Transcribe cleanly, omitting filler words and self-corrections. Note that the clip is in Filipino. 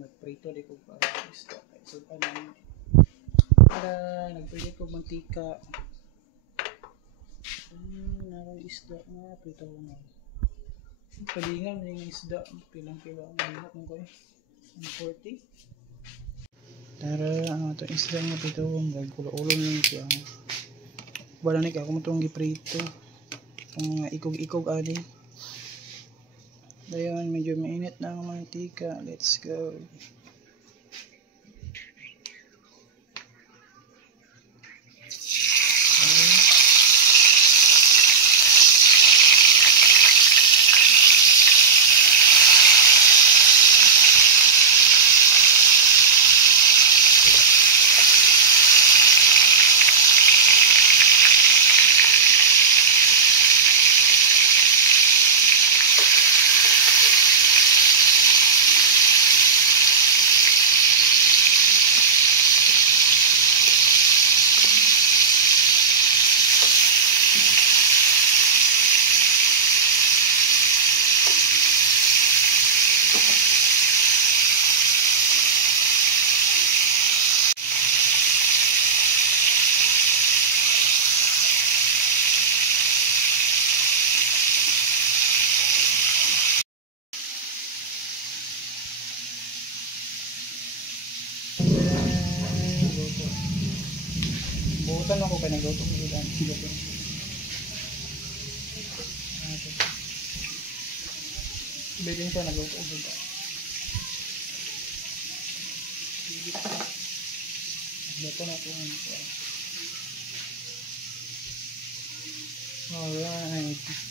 magprito di ko para isda. So ano para nagprito ko mantika. Naroon isda nga prito ko nga. Palingan yung isda pilang kilo ang limot mo ko 40. Tara ang ito isda nga prito ko ulo-ulo lang siya. Wala na ako matong giprito. Ang ikog-ikog ani. Dayon medyo mainit na ang mantika. Let's go. Buutan ako kaya nagluto ko dito. Bilhin ko nagluto ko dito. Dito na ito. Alright.